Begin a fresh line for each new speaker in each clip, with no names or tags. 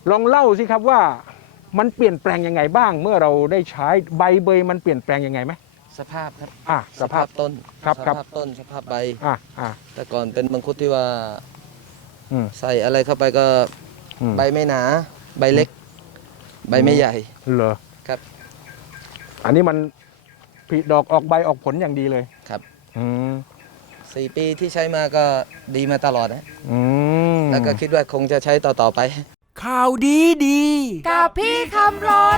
ลองเล่าสิครับว่ามันเปลี่ยนแปลงยังไงบ้างเมื่อเราได้ใช้ใบเบยมันเปลี่ยนแปลงยังไงไหม
สภาพครับ
สภาพ
ต้น
ครับ
สภาพต้นสภาพใบแต่ก่อนเป็นมังคุดที่ว่าใส่อะไรเข้าไปก็ใบไม่หนาใบเล็กใบไม่ใหญ่
เหรอ
ครับ
อันนี้มันผลิดอกออกใบออกผลอย่างดีเลย
ครับ4 ปีที่ใช้มาก็ดีมาตลอดนะแล้วก็คิดว่าคงจะใช้ต่อไป
ข่าวดี
กับพี่คำรณ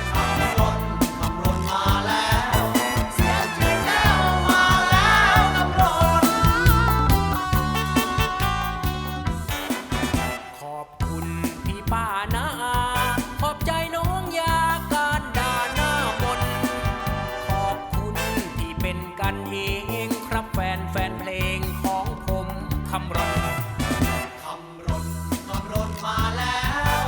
ขอบคุณพี่ป้านาอาขอบใจน้องยาการด่าหน้ามนขอบคุณที่เป็นกันเองครับแฟนเพลงของผมคำรณมาแล้ว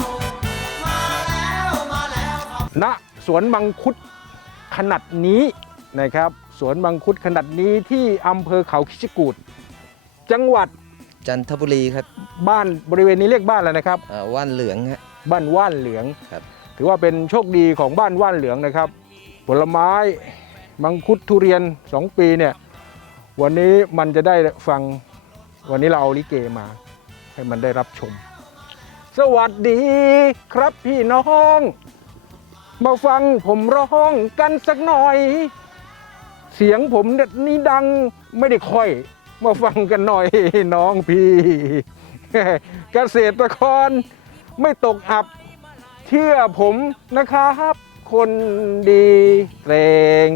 ณสวนมังคุดขนาดนี้นะครับสวนมังคุดขนาดนี้ที่อำเภอเขาคิชกูฏจังหวัด
จันทบุรีครับ
บ้านบริเวณนี้เรียกบ้านอะไรนะครับ
ว่านเหลืองฮะ
บ้านว่านเหลือง
ครับ
ถือว่าเป็นโชคดีของบ้านว่านเหลืองนะครับผลไม้มังคุดทุเรียน2 ปีเนี่ยวันนี้มันจะได้ฟังวันนี้เราเอาลิเกมาให้มันได้รับชมสวัสดีครับพี่น้องมาฟังผมร้องกันสักหน่อยเสียงผมนี่ดังไม่ได้ค่อยมาฟังกันหน่อยน้องพี่เกษตรกรไม่ตกอับเชื่อผมนะครับคนดีเตรง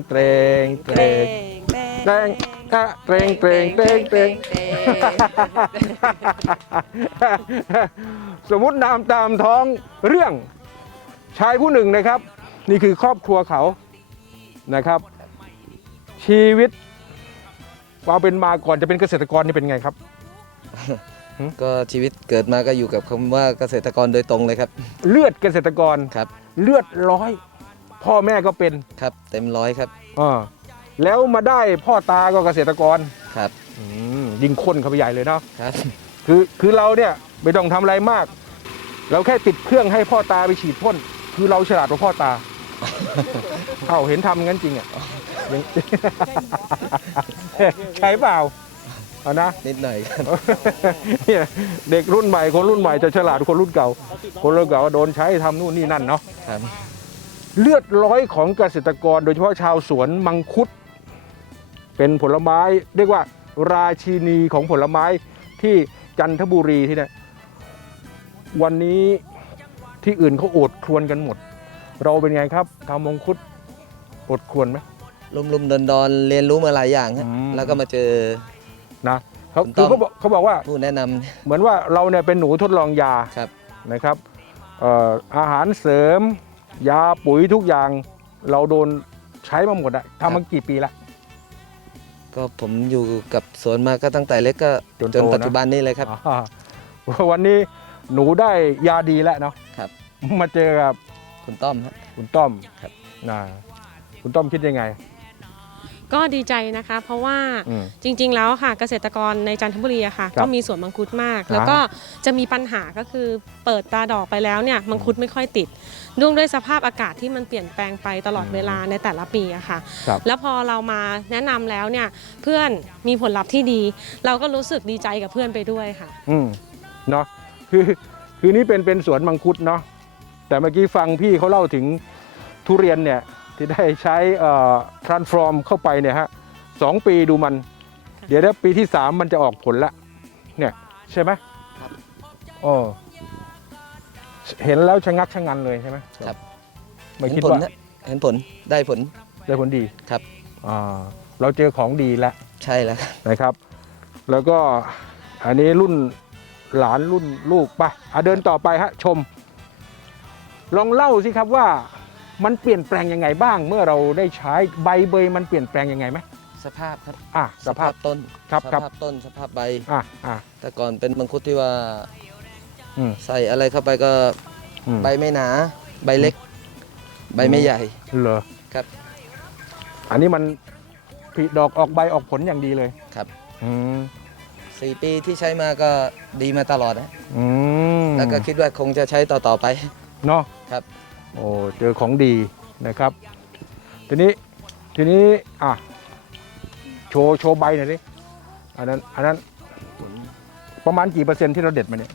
สมมุตินามตามท้องเรื่องชายผู้หนึ่งนะครับนี่คือครอบครัวเขานะครับชีวิตความเป็นมาก่อนจะเป็นเกษตรกรนี่เป็นไงครับ
ก็ชีวิตเกิดมาก็อยู่กับคำว่าเกษตรกรโดยตรงเลยครับ
เลือดเกษตรกร
ครับ
เลือดร้อยพ่อแม่ก็เป็น
ครับเต็มร้อยครับ
แล้วมาได้พ่อตาก็เกษตรกร
ครับ
ยิ่งข้นเข้าไปใหญ่เลยเนาะ
ครับ
คือเราเนี่ยไม่ต้องทำอะไรมากเราแค่ติดเครื่องให้พ่อตาไปฉีดพ่นคือเราฉลาดกว่าพ่อตาเห็นทำงั้นจริงอ่ะใช่เปล่านะ
นิดหน่อยครับ
เด็กรุ่นใหม่คนรุ่นใหม่จะฉลาดคนรุ่นเก่าโดนใช้ทำนู่นนี่นั่นเนาะเลือดร้อยของเกษตรกรโดยเฉพาะชาวสวนมังคุดเป็นผลไม้เรียกว่าราชินีของผลไม้ที่จันทบุรีที่นี่วันนี้ที่อื่นเขาโอดครวญกันหมดเราเป็นไงครับทำมังคุดโอดครวญไหม
ลุ่มๆดอนเรียนรู้มาหลายอย่างครับแล้วก็มาเจอ
นะเขาบอกว่า
ผู้แนะนำ
เหมือนว่าเราเนี่ยเป็นหนูทดลองยานะครับอาหารเสริมยาปุ๋ยทุกอย่างเราโดนใช้มาหมดอะทำมากี่ปีละ
ก็ผมอยู่กับสวนมาก็ตั้งแต่เล็กก็จนปัจจุบันนี้เลยครับ
วันนี้หนูได้ยาดีแล้วเนาะ
ครับ
มาเจอกับ
คุณต้อมครับ
คุณต้อมครับคุณต้อมคิดยังไง
ก็ดีใจนะคะเพราะว่าจริงๆแล้วค่ะเกษตรกรในจันทบุรีค่ะก็มีสวนมังคุดมากแล้วก็จะมีปัญหาก็คือเปิดตาดอกไปแล้วเนี่ยมังคุดไม่ค่อยติดด้วยสภาพอากาศที่มันเปลี่ยนแปลงไปตลอดเวลาในแต่ละปีอะค่ะแล้วพอเรามาแนะนำแล้วเนี่ยเพื่อนมีผลลัพธ์ที่ดีเราก็รู้สึกดีใจกับเพื่อนไปด้วยค่ะ
เนาะคือนี่เป็นสวนมังคุดเนาะแต่เมื่อกี้ฟังพี่เขาเล่าถึงทุเรียนเนี่ยที่ได้ใช้transform เข้าไปเนี่ยฮะ2 ปีดูมันเดี๋ยวปีที่3มันจะออกผลละเนี่ยใช่ไหมเห็นแล้วชะงักชะงันเลยใช่ไหม
ครับ
ไม่คิดว่า
เห็นผลได้ผล
ดี
ครับ
เราเจอของดีแล้ว
ใช่แล้ว
นะครับแล้วก็อันนี้รุ่นหลานรุ่นลูกไปเดินต่อไปฮะชมลองเล่าสิครับว่ามันเปลี่ยนแปลงยังไงบ้างเมื่อเราได้ใช้ใบเบยมันเปลี่ยนแปลงยังไงไหม
สภาพครับ
สภาพ
ต้น
ครับ
สภาพต้นสภาพใบแต่ก่อนเป็นมังคุดที่ว่าใส่อะไรเข้าไปก็ใบไม่หนาใบเล็กใบไม่ใหญ่
เหรอ
ครับ
อันนี้มันผลิดอกออกใบออกผลอย่างดีเลย
ครับ 4 ปีที่ใช้มาก็ดีมาตลอดนะ
อืม
แล้วก็คิดว่าคงจะใช้ต่อๆไป
เนาะ
ครับ
โอ้เจอของดีนะครับ ทีนี้อ่ะโชว์ใบหน่อยดิอันนั้นประมาณกี่เปอร์เซ็นต์ที่เราเด็ดมาเนี่ย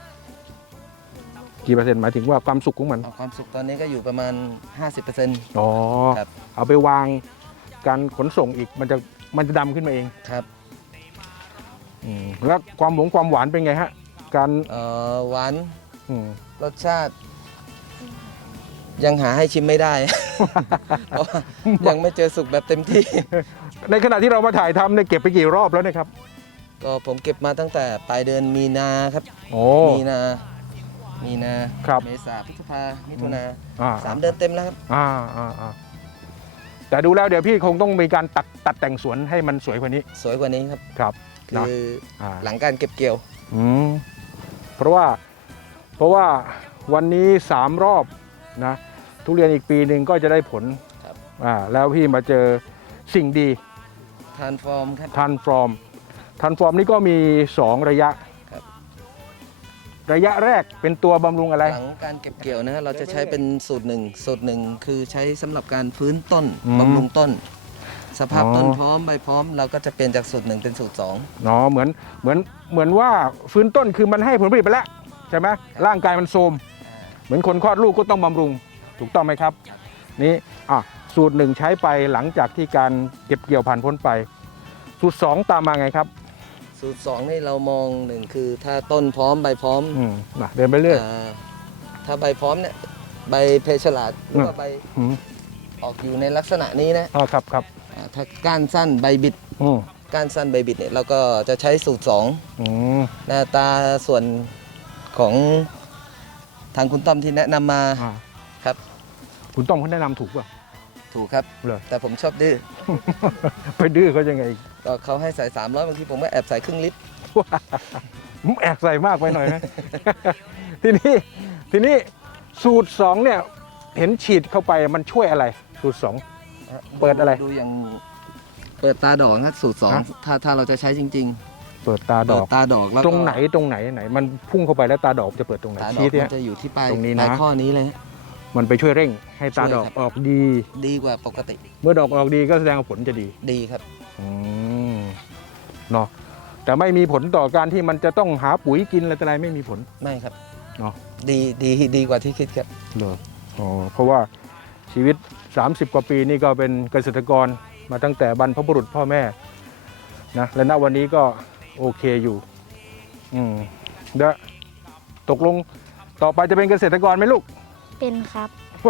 กี่เปอร์เซ็นต์หมายถึงว่าความสุกของมัน
เอาความสุขตอนนี้ก็อยู่ประมาณ 50%
อ๋อ
ครับ
เอาไปวางการขนส่งอีกมันจะดำขึ้นมาเอง
ครับ
แล้วความหวานเป็นไงฮะการ
หวาน
อืม
รสชาติ ยังหาให้ชิมไม่ได้ เพราะว่ายังไม่เจอสุกแบบเต็มที่
ในขณะที่เรามาถ่ายทำเนี่ยเก็บไปกี่รอบแล้วเนะครับ
ก็ผมเก็บมาตั้งแต่ปลายเดือนมีนาครับ
โอ้
มีนา
ครับ
เมษาพฤษภามิถุนา
อ่า
3 เดือนเต็มแล้วครับ
แต่ดูแล้วเดี๋ยวพี่คงต้องมีการตัดแต่งสวนให้มันสวยกว่านี้
สวยกว่านี้ครับ
ครับ
คือหลังการเก็บเกี่ยว
เพราะว่าวันนี้3 รอบนะทุเรียนอีกปีหนึ่งก็จะได้ผล
ครับ
แล้วพี่มาเจอสิ่งดี
ทานฟอร์มครับ
ทันฟอร์มนี่ก็มี 2 ระยะ
ครับ
ระยะแรกเป็นตัวบำรุงอะไร
หลังการเก็บเกี่ยวนะฮะเราจะใช้เป็นสูตรหนึ่งคือใช้สำหรับการฟื้นต้น บำรุงต้น สภาพต้นพร้อมใบพร้อมเราก็จะเปลี่ยนจากสูตร 1เป็นสูตร 2
เนาะเหมือนว่าฟื้นต้นคือมันให้ผลผลิตไปแล้วใช่ไหมร่างกายมันโทรมเหมือนคนคลอดลูกก็ต้องบำรุงถูกต้องไหมครับนี่สูตร 1ใช้ไปหลังจากที่การเก็บเกี่ยวผ่านพ้นไปสูตร 2ตามมาไงครับ
สูตร 2 นี่เรามองหนึ่งคือถ้าต้นพร้อมใบพร้อม
เดินไปเรื่อย
ถ้าใบพร้อมเนี่ยใบเพชรฉลาดหรือว่าใบ
อืม
ออกอยู่ในลักษณะนี้นะ
ครับ
ถ้าก้านสั้นใบบิด
อืม
ก้านสั้นใบบิดเนี่ยเราก็จะใช้สูตร
อืม
2 หน้าตาส่วนของทางคุณต้อมที่แนะนำมา ครับ
คุณต้อมเขาแนะนำถูกป่ะ
ถูกครับ
เหรอ
แต่ผมชอบดื้อ
ไปดื้อเขายังไง
ก็เขาให้ใส่300บางทีผมก็แอบใส่ครึ่งลิตร
แอบใส่มากไปหน่อยนะ ทีนี้สูตร 2เนี่ยเห็นฉีดเข้าไปมันช่วยอะไรสูตร 2 เปิดอะไร
ดูอย่างเปิดตาดอกนะสูตร
ฮะ
2ถ้าเราจะใช้จริง
เปิดตา
ๆ
ด
เปิ
อ
ด
ก
ตาดอกแล้วก็
ตรงไหนมันพุ่งเข้าไปแล้วตาดอกจะเปิดตรงไหน
ตาดอ
ชี้
ก
ที่
มันจะอยู่ที่ปลาย
ตรงนี้นะ
ปลายข้อนี้เลยฮะ
มันไปช่วยเร่งให้ตาดอก
ช่วยครับ
ออกดี
ดีกว่าปกติ
เมื่อดอกออกดีก็แสดงว่าผลจะดี
ดีครับ
เนาะแต่ไม่มีผลต่อการที่มันจะต้องหาปุ๋ยกินอะไรไม่มีผล
ไม่ครับ
เนาะ
ดีกว่าที่คิดครับ
เลยเพราะว่าชีวิต 30 กว่าปีนี่ก็เป็นเกษตรกรมาตั้งแต่บรรพบุรุษพ่อแม่นะและณวันนี้ก็โอเคอยู่เดี๋ยวตกลงต่อไปจะเป็นเกษตรกรไหมลูก
เป็นครับ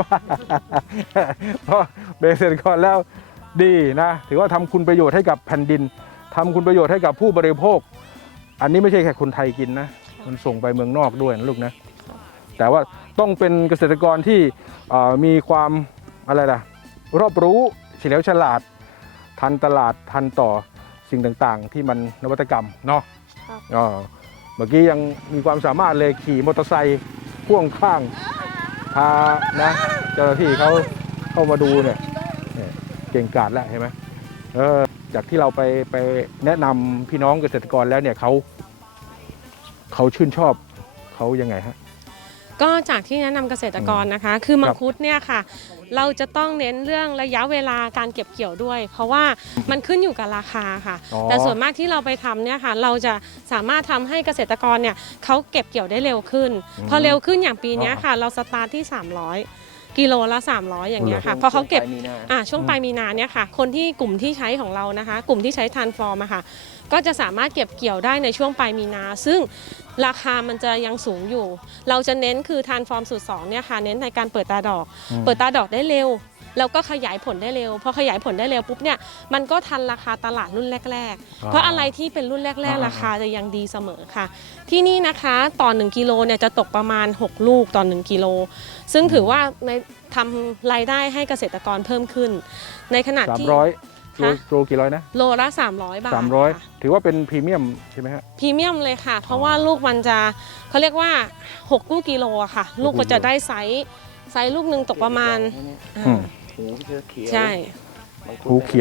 เพราะเป็นเกษตรกรแล้วดีนะถือว่าทำคุณประโยชน์ให้กับแผ่นดินทำคุณประโยชน์ให้กับผู้บริโภค อันนี้ไม่ใช่แค่คนไทยกินนะมันส่งไปเมืองนอกด้วยนะลูกนะแต่ว่าต้องเป็นเกษตรกรที่มีความอะไรล่ะรอบรู้เฉลียวฉลาดทันตลาดทันต่อสิ่งต่างๆ ที่มันนวัตกรรมเนาะ
ครับ
เมื่อกี้ยังมีความสามารถเลยขี่มอเตอร์ไซค์พ่วงข้างพานะเจ้าหน้าที่เขาเข้ามาดูเนี่ยเก่งกาจแล้วเห็นไหมจากที่เราไปแนะนำพี่น้องเกษตรกรแล้วเนี่ยเขาชื่นชอบเขายังไงฮะ
ก็จากที่แนะนำเกษตรกรนะคะ คือมังคุดเนี่ยค่ะ เราจะต้องเน้นเรื่องระยะเวลาการเก็บเกี่ยวด้วย เพราะว่ามันขึ้นอยู่กับราคาค่ะ แต่ส่วนมากที่เราไปทำเนี่ยค่ะ เราจะสามารถทำให้เกษตรกรเนี่ยเขาเก็บเกี่ยวได้เร็วขึ้น พอเร็วขึ้นอย่างปีเนี้ยค่ะ เราสตาร์ทที่ 300 กิโลละ 300 อย่างเงี้ยค่ะพอเขาเก็บ ช่วงปลายมีนาเนี่ยค่ะ คนที่กลุ่มที่ใช้ของเรานะคะ กลุ่มที่ใช้ทันฟอร์มอะค่ะ ก็จะสามารถเก็บเกี่ยวได้ในช่วงปลายมีนา ซึ่งราคามันจะยังสูงอยู่ เราจะเน้นคือทันฟอร์มสูตร2เนี่ยค่ะ เน้นในการเปิดตาดอก เปิดตาดอกได้เร็ว แล้วก็ขยายผลได้เร็ว พอขยายผลได้เร็วปุ๊บเนี่ย มันก็ทันราคาตลาดรุ่นแรก ๆ เพราะอะไรที่เป็นรุ่นแรก ๆ ราคาจะยังดีเสมอค่ะ ที่นี่นะคะต่อ1กิโลเนี่ยจะตกประมาณ6ลูกต่อ1กิโล ซึ่งถือว่าในทำรายได้ให้เกษตรกรเพิ่มขึ้น ในขณะที่
300โลกี่ร้อยนะ
โลละ300 บาทค่ะ
300ถือว่าเป็นพรีเมียมใช่ไหมฮะ
พรีเมียมเลยค่ะ เพราะว่าลูกมันจะเขาเรียกว่า6ลูกกิโลอะค่ะ ลูกมันจะได้ไซส์ลูกหนึ่งตกประมาณ
หูเขียว
ใช่
หูเขียว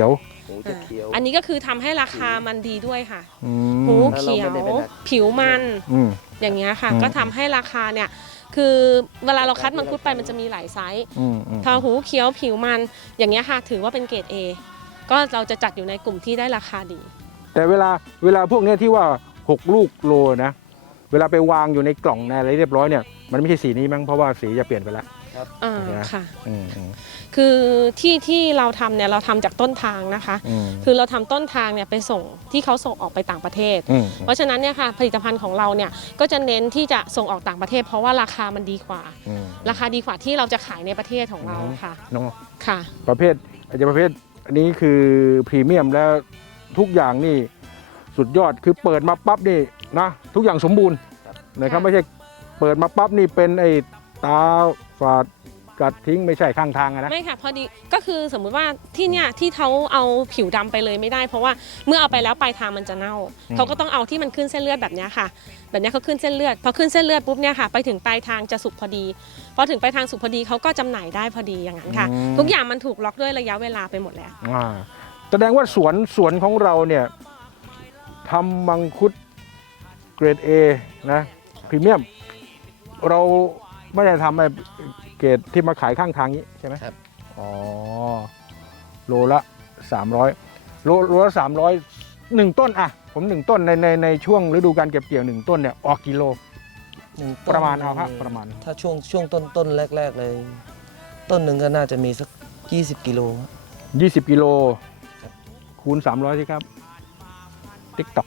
หูจะเขียว
อันนี้ก็คือทำให้ราคามันดีด้วยค่ะ
อืม
หูเขียว
แล้วเราไม่ได้ไปดัด
ผิวมัน
อืม
อย่างเงี้ยค่ะ
อืม
ก็ทำให้ราคาเนี่ยคือเวลาเราคัดมังคุดไปมันจะมีหลายไซส์
อืมอืม
ถ้าหูเขียวผิวมันอย่างเงี้ยค่ะ ถือว่าเป็นเกรด A ก็เราจะจัดอยู่ในกลุ่มที่ได้ราคาดี
แต่เวลาพวกเนี้ยที่ว่า6 ลูกโลนะเวลาไปวางอยู่ในกล่องในอะไรเรียบร้อยเนี่ยมันไม่ใช่สีนี้มั้งเพราะว่าสีจะเปลี่ยนไปแล้ว
อ่า
โอเคนะ
ค่ะ
อืมอืม
คือที่เราทำเนี่ยเราทำจากต้นทางนะคะ
อืม
คือเราทำต้นทางเนี่ยไปส่งที่เขาส่งออกไปต่างประเทศ
อืม
เพราะฉะนั้นเนี่ยค่ะผลิตภัณฑ์ของเราเนี่ยก็จะเน้นที่จะส่งออกต่างประเทศ เพราะว่าราคามันดีกว่า
อืม
ราคาดีกว่าที่เราจะขายในประเทศของเราค่ะ
เนาะ
ค่ะ
ประเภทอาจจะประเภทอันนี้คือพรีเมียมแล้วทุกอย่างนี่สุดยอดคือเปิดมาปั๊บนี่นะทุกอย่างสมบูรณ์นะครับไม่ใช่เปิดมาปั๊บนี่เป็นไอ้ตาฝาดกัดทิ้งไม่ใช่ข้างทางอะนะ
ไม่ค่ะพอดีก็คือสมมุติว่าที่เนี่ยที่เขาเอาผิวดำไปเลยไม่ได้ เพราะว่าเมื่อเอาไปแล้วปลายทางมันจะเน่าเขาก็ต้องเอาที่มันขึ้นเส้นเลือดแบบเนี้ยค่ะ แบบเนี้ยเขาขึ้นเส้นเลือดพอขึ้นเส้นเลือดปุ๊บเนี่ยค่ะไปถึงปลายทางจะสุกพอดีพอถึงปลายทางสุกพอดีเขาก็จำหน่ายได้พอดีอย่างนั้นค่ะ ทุกอย่างมันถูกล็อกด้วยระยะเวลาไปหมดแล้ว
แสดงว่าสวนของเราเนี่ยทำมังคุดเกรด A นะพรีเมียมเราไม่ได้ทำไอ้เกรดที่มาขายข้างทางนี้ใช่ไหม
ครับ
อ๋อโลละ300โลละ300 1 ต้นอะผม1 ต้นในช่วงฤดูการเก็บเกี่ยว1 ต้นเนี่ยออกกิโล
หนึ่งต้น
ประมาณเอาครับประมาณ
ถ้าช่วงต้นแรก ๆเลย ต้นหนึ่งก็น่าจะมีสัก 20 กิโล
20 กิโลคูณ300สิครับติ๊กตอก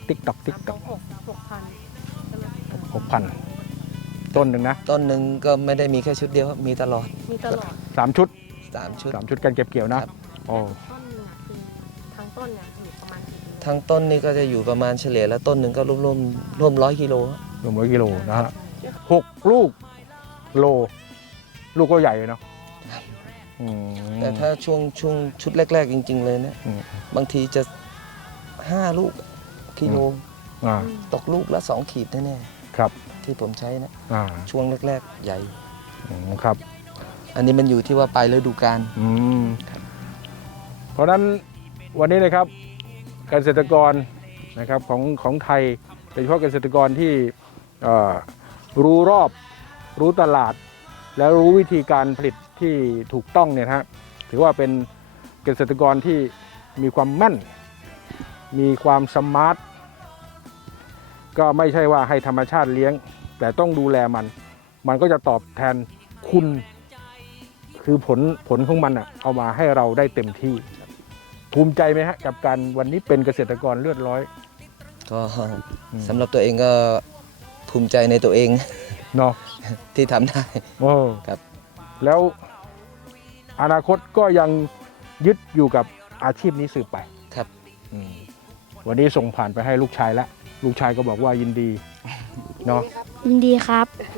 6,000 ต้นหนึ่งนะ
ต้นหนึ่งก็ไม่ได้มีแค่ชุดเดียวครับมีตลอด
มีตลอด
3 ชุด
3 ชุด
3 ชุดการเก็บเกี่ยวนะครับ โอ้
ต้นหนึงอะคือทั้งต้นเนี่ยอยู่ประมาณกี่กิโล
ทั้งต้นนี่ก็จะอยู่ประมาณเฉลี่ยแล้วต้นหนึ่งก็ร่วม100 กิโลครับ
รวม100 กิโลนะฮะ6 ลูกโล ลูกก็ใหญ่เนาะอืม
แต่ถ้าช่วงชุดแรก ๆ จริง ๆ เลยเนี่ย
อืม
บางทีจะ 5 ลูกกิโล
อ่า
ตกลูกละ 2 ขีดแน่
ครับ
ๆที่ผมใช้นะ
อ่า
ช่วงแรก ๆ ใหญ่
ครับ
อันนี้มันอยู่ที่ว่าปลายฤดูกาล
อืมเพราะฉะนั้นวันนี้นะครับเกษตรกรนะครับของไทยโดยเฉพาะเกษตรกรที่รู้รอบรู้ตลาด แล้วรู้วิธีการผลิตที่ถูกต้องเนี่ยนะฮะถือว่าเป็นเกษตรกรที่มีความแม่น มีความสมาร์ทก็ไม่ใช่ว่าให้ธรรมชาติเลี้ยง แต่ต้องดูแลมันก็จะตอบแทนคุณ คือผลของมันเอามาให้เราได้เต็มที่ ภูมิใจไหมฮะกับการวันนี้เป็นเกษตรกรเลือดร้อย
ก็สำหรับตัวเองก็ภูมิใจในตัวเอง
เนาะ
ที่ทำได้
โอ้
ครับ
แล้วอนาคตก็ยังยึดอยู่กับอาชีพนี้สืบไป
ครับ
อืมวันนี้ส่งผ่านไปให้ลูกชายแล้วลูกชายก็บอกว่ายินดีเนาะ
ยินดีครับ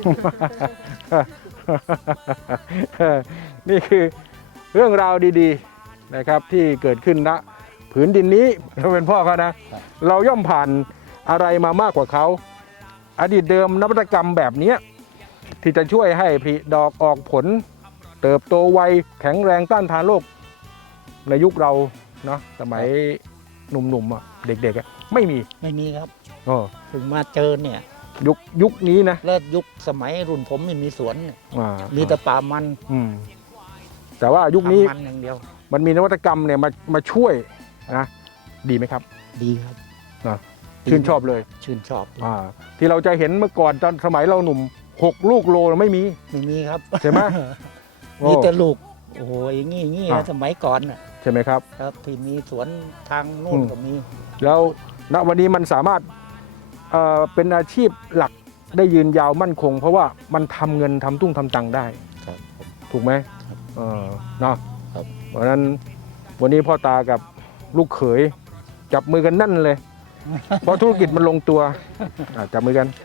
นี่คือเรื่องราวดีๆนะครับที่เกิดขึ้นณผืนดินนี้เราเป็นพ่อเขานะ เราย่อมผ่านอะไรมามากกว่าเขา อดีตเดิมนวัตกรรมแบบเนี้ยที่จะช่วยให้ผลิดอกออกผล เติบโตไวแข็งแรงต้านทานโรคในยุคเราเนาะสมัยหนุ่มๆอะเด็กๆอะไม่มี
ไม่มีครับ
โอ้
ถึงมาเจอเนี่ย
ยุคนี้นะ
เลิศยุคสมัยรุ่นผมไม่มีสวนเนี่ย มี
มี
แต่ป่ามัน
แต่ว่ายุคนี้
ทำมันอย่างเดียว
มันมีนวัตกรรมเนี่ยมาช่วยนะดีไหมครับ
ดีครับ
นะ
ดี
ชื่นชอบเลย
ชื่นชอบ
ที่เราจะเห็นเมื่อก่อนตอนสมัยเราหนุ่ม6 ลูกโลไม่มี
ไม่มีครับ
ใช่ไหม
มีแต่
โอ้
ลูก โอ้โหอย่างงี้อย่างงี้
อ่ะ
สมัยก่อนน่ะ
ใช่ไหมครับ
ครับ ที่มีสวนทางนู่
อื
น
ม
ก็มี
แล้วณวันนี้มันสามารถเป็นอาชีพหลักได้ยืนยาวมั่นคง เพราะว่ามันทำเงินทำตุ้งทำตังได้
ครับ
ถูกไหม
ครับ
เนาะ
ครับ
เพราะฉะนั้นวันนี้พ่อตากับลูกเขยจับมือกันแนั่นเลย เพราะธุรกิจมันลงตัวจับมือกัน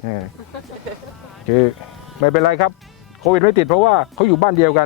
คือไม่เป็นไรครับโควิดไม่ติดเพราะว่าเขาอยู่บ้านเดียวกัน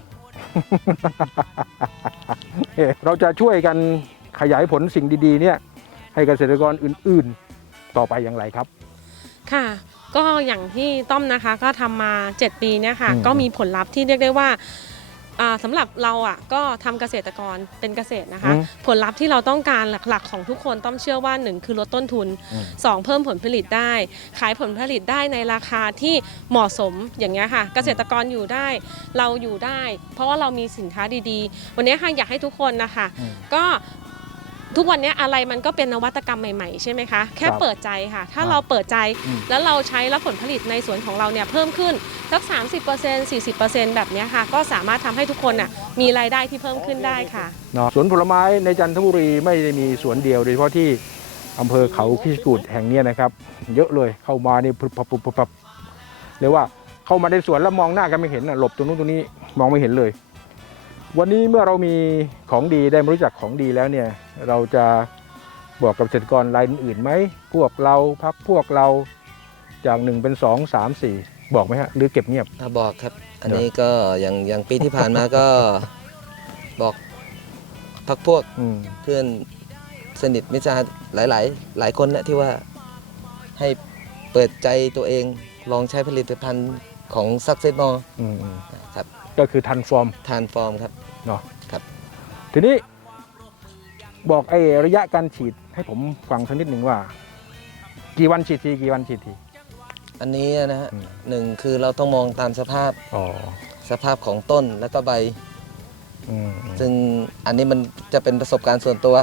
เราจะช่วยกันขยายผลสิ่งดีๆเนี่ยให้เกษตรกรอื่นๆต่อไปอย่างไรครับ
ค่ะ ก็อย่างที่ต้อมนะคะก็ทำมา 7 ปีเนี่ยค่ะ
อืม
ก็มีผลลัพธ์ที่เรียกได้ว่าสำหรับเราก็ทำเกษตรกรเป็นเกษตรนะคะผลลัพธ์ที่เราต้องการหลักๆของทุกคนต้องเชื่อว่า1คือลดต้นทุน2เพิ่มผลผลิตได้ขายผลผลิตได้ในราคาที่เหมาะสมอย่างเงี้ยค่ะเกษตรกรอยู่ได้เราอยู่ได้ เพราะว่าเรามีสินค้าดีๆวันนี้ค่ะอยากให้ทุกคนนะคะก็ทุกวันนี้อะไรมันก็เป็นนวัตกรรมใหม่ๆใช่ไหมคะแค่เปิดใจค่ะถ้าเราเปิดใจแล้วเราใช้แล้วผลผลิตในสวนของเราเนี่ยเพิ่มขึ้นสัก 30% 40% แบบนี้ค่ะก็สามารถทำให้ทุกคนมีรายได้ที่เพิ่มขึ้นได้ค่ะ
สวนผลไม้ในจันทบุรีไม่ได้มีสวนเดียวโดยเฉพาะที่อำเภอเขาคิชกูฏแห่งนี้นะครับเยอะเลยเข้ามานี่พับเรียกว่าเข้ามาในสวนแล้วมองหน้ากันไม่เห็นหลบตรงนู้นตรงนี้มองไม่เห็นเลยวันนี้เมื่อเรามีของดีได้มารู้จักของดีแล้วเนี่ยเราจะบอกกับเกษตรกรรายอื่นไหมพวกเราพักพวกเราจาก1เป็น2 3 4บอกไหมฮะหรือเก็บเงียบ
บอกครับอันนี้ก็อย่างปีที่ผ่านมาก็บอกพักพวกเพื่อนสนิทมิตรสหายหลายคนนะที่ว่าให้เปิดใจตัวเองลองใช้ผลิตภัณฑ์ของ Success More ครับ
ก็คือทันฟอร์ม
ครับ
เนาะ
ครับ
ทีนี้บอกระยะการฉีดให้ผมฟังสักนิดหนึ่งว่ากี่วันฉีดที
อันนี้นะฮะหนึ่งคือเราต้องมองตามสภาพของต้นแล้วก็ใบซึ่งอันนี้มันจะเป็นประสบการณ์ส่วนตัว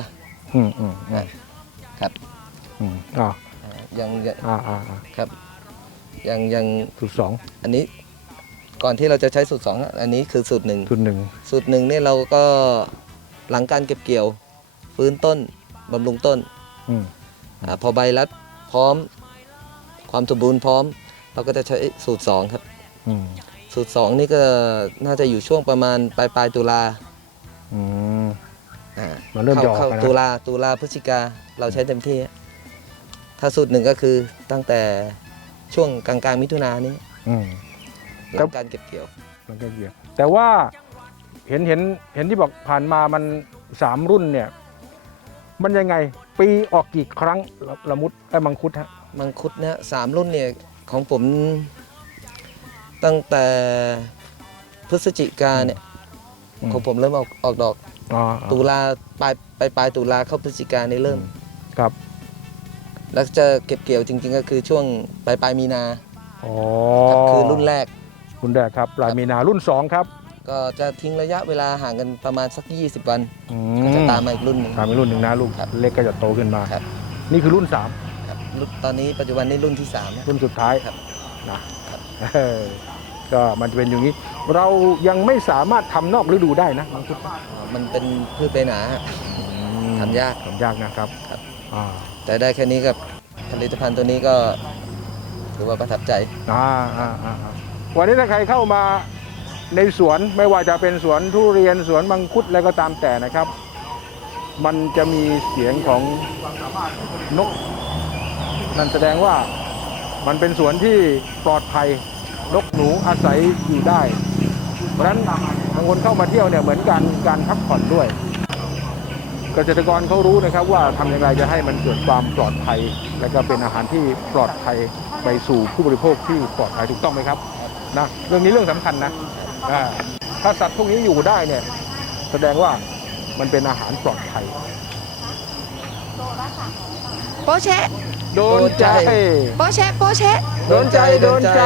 ครับอย่างครับอย่าง
สูตร2
อันนี้ก่อนที่เราจะใช้สูตร2อันนี้คือสูตร1นี่เราก็หลังการเก็บเกี่ยวฟื้นต้นบำรุงต้นพอใบรัดพร้อมความสมบูรณ์พร้อมเราก็จะใช้สูตร2ครับสูตร2นี่ก็น่าจะอยู่ช่วงประมาณปลายตุลา
มันเริ่มจะออก
เข้าตุลาพฤศจิกาเราใช้เต็มที่ถ้าสูตร1ก็คือตั้งแต่ช่วงกลางมิถุนายนนี้หลังการเก็บเกี่ยว
แต่ว่าเห็นที่บอกผ่านมามัน3รุ่นเนี่ยมันยังไงปีออกกี่ครั้งละมุดมังคุดฮะ
มังคุดเนี่ย3รุ่นเนี่ยของผมตั้งแต่พฤศจิกาเนี่ยของผมเริ่มออกดอกตุลาปลายตุลาเข้าพฤศจิกาในเริ่ม
ครับ
แล้วจะเก็บเกี่ยวจริงๆก็คือช่วงปลายมีนาคือรุ่นแรก
ครับปลายมีนารุ่น2ครับ
ก็จะทิ้งระยะเวลาห่างกันประมาณสัก20วันก็จะตามมาอีกรุ่นหนึ่ง
นะลูกเล็กก็จะโตขึ้นมานี่คือรุ่น3
ครับตอนนี้ปัจจุบันนี้รุ่นที่3
รุ่นสุดท้ายนะก็มันจะเป็นอย่างนี้เรายังไม่สามารถทำนอกฤดูได้นะ
มันเป็นพืชใบหนาทำยาก
นะครับ
แต่ได้แค่นี้กับผลิตภัณฑ์ตัวนี้ก็ถือว่าประทับใจ
วันนี้ถ้าใครเข้ามาในสวนไม่ว่าจะเป็นสวนทุเรียนสวนมังคุดอะไรก็ตามแต่นะครับมันจะมีเสียงของนกนั่นแสดงว่ามันเป็นสวนที่ปลอดภัยนกหนูอาศัยอยู่ได้เพราะฉะนั้นบางคนเข้ามาเที่ยวเนี่ยเหมือนการพักผ่อนด้วยเกษตรกรเขารู้นะครับว่าทำอย่างไรจะให้มันเกิดความปลอดภัยและก็เป็นอาหารที่ปลอดภัยไปสู่ผู้บริโภคที่ปลอดภัยถูกต้องไหมครับนะเรื่องนี้เรื่องสำคัญนะถ้าสัตว์พวกนี้อยู่ได้เนี่ยแสดงว่ามันเป็นอาหารปลอดภัย
โปเชะ
โดนใจ
โปเชะ
โดนใจ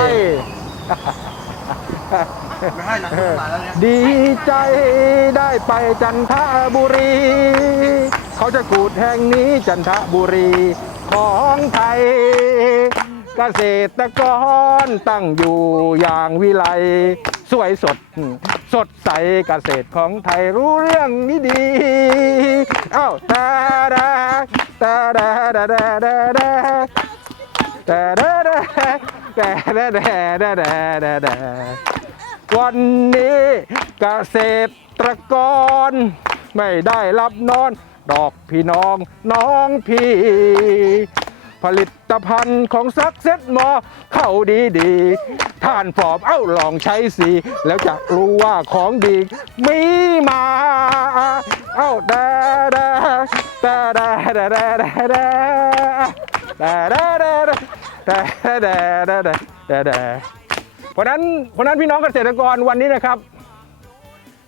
ดีใจได้ไปจันทบุรีเขาจะกูดแห่งนี้จันทบุรีของไทยเกษตรกรตั้งอยู่อย่างวิไลสวยสดใสเกษตรของไทยรู้เรื่องนี้ดีเอ้าตาดาตาดาดาดาดาดาตาดาดาตาดาดาดาดาดาดาวันนี้เกษตรกรไม่ได้รับนอนดอกพี่น้องพี่ผลิตภัณฑ์ของSuccess Moreเข้าดีท่านฟอร์มลองใช้สิแล้วจะรู้ว่าของดีมีมาดาดาดาดาดาดาดาดาดาดาดาดาดาดาดาเพราะนั้นพี่น้องเกษตรกรวันนี้นะครับ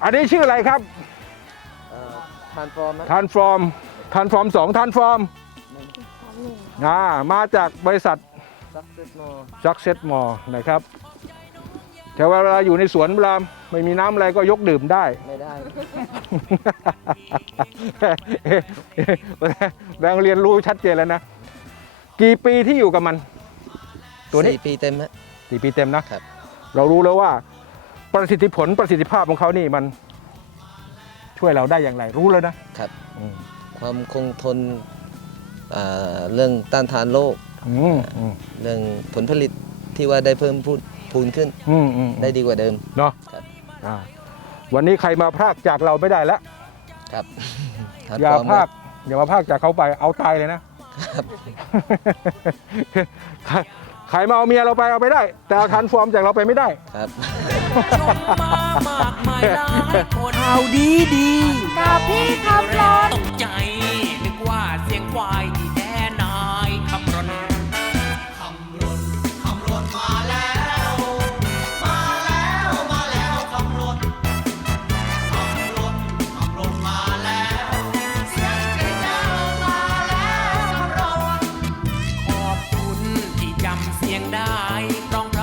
อันนี้ชื่ออะไรครับ
ทานฟอร์มนะ
ทานฟอร์ม2ทานฟอร์มมาจากบริษัท Success More นะครับ แต่เวลาอยู่ในสวนเวลาไม่มีน้ำอะไรก็ยกดื่มได้
ไม่ได้
แบงค์เรียนรู้ชัดเจนแล้วนะ กี่ปีที่อยู่กับมัน ตัวนี้
4 ปีเต็มฮะ
4 ปีเต็มนะครับ เรารู้แล้วว่าประสิทธิภาพของเขานี่มันช่วยเราได้อย่างไร รู้แล้วนะครับ
ความคงทนเรื่องต้านทานโรค เรื่องผลผลิตที่ว่าได้เพิ่มพูนขึ้น ได้ดีกว่าเดิม
เนาะ
ครับ
วันนี้ใครมาพรากจากเราไม่ได้แล้ว
ครับทาน
อย่า
ฟอร์ม
พรากอย่ามาพรากจากเขาไปเอาตายเลยนะ ใครมาเอาเมียเราไปเอาไปได้ แต่เอาทานฟอร์มจากเราไปไม่ได้
ครับ
ชมมามากมายหลายคนข่าวดีดี
กับพี่คำร้อน
ตกใจ นึกว่าเสียงควายที่แท้นายคำรณมาแล้วมาแล้วคำรณมาแล้วเสียงกระเจ้ามาแล้วคำรณขอบคุณที่จำเสียงได้ร้องเพ